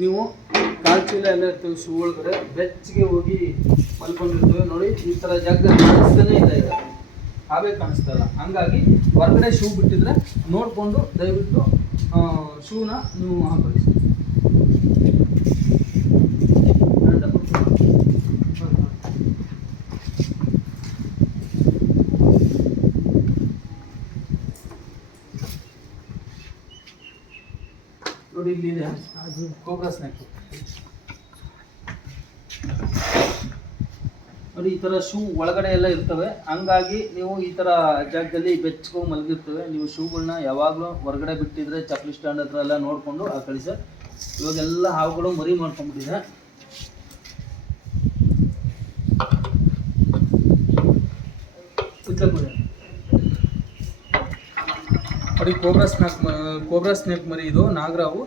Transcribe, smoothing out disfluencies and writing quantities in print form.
ನೀವು ಕಾಲು ಚೀಲ ಎಲ್ಲ ಇರ್ತವೆ ಶೂ ಒಳಗಡೆ ಬೆಚ್ಚಗೆ ಹೋಗಿ ಮಲ್ಕೊಂಡಿರ್ತೇವೆ ನೋಡಿ. ಈ ಥರ ಜಾಗದಲ್ಲಿ ಕಾಣಿಸ್ತಾನೆ ಇಲ್ಲ, ಈಗ ಹಾವೇ ಕಾಣಿಸ್ತಾ ಇಲ್ಲ. ಹಂಗಾಗಿ ಹೊರಗಡೆ ಶೂ ಬಿಟ್ಟಿದ್ರೆ ನೋಡಿಕೊಂಡು ದಯವಿಟ್ಟು ಶೂನ ನೀವು ಹಾಕೊಳ್ಳಿ. ನೋಡಿ ಇಲ್ಲಿ ಇದೆ ಅದು ಕೋಬ್ರಾ ಸ್ನ್ಯಾಕ್. ನೋಡಿ ಈ ಥರ ಶೂ ಒಳಗಡೆ ಎಲ್ಲ ಇರ್ತವೆ. ಹಂಗಾಗಿ ನೀವು ಈ ಥರ ಜಾಗದಲ್ಲಿ ಬೆಚ್ಚಗೆ ಮಲಗಿರ್ತವೆ. ನೀವು ಶೂಗಳನ್ನ ಯಾವಾಗಲೂ ಹೊರಗಡೆ ಬಿಟ್ಟಿದ್ರೆ ಚಪ್ಪಲಿ ಸ್ಟ್ಯಾಂಡ್ ಹತ್ರ ಎಲ್ಲ ನೋಡಿಕೊಂಡು ಹಾಕೊಳ್ಳಿ ಸರ್. ಇವಾಗೆಲ್ಲ ಹಾವುಗಳು ಮರಿ ಮಾಡ್ಕೊಂಡ್ಬಿಟ್ಟಿದೆ. ನೋಡಿ ಕೋಬ್ರಾ ಸ್ನೇಕ್ ಮರಿ ಇದು ನಾಗರಾವು.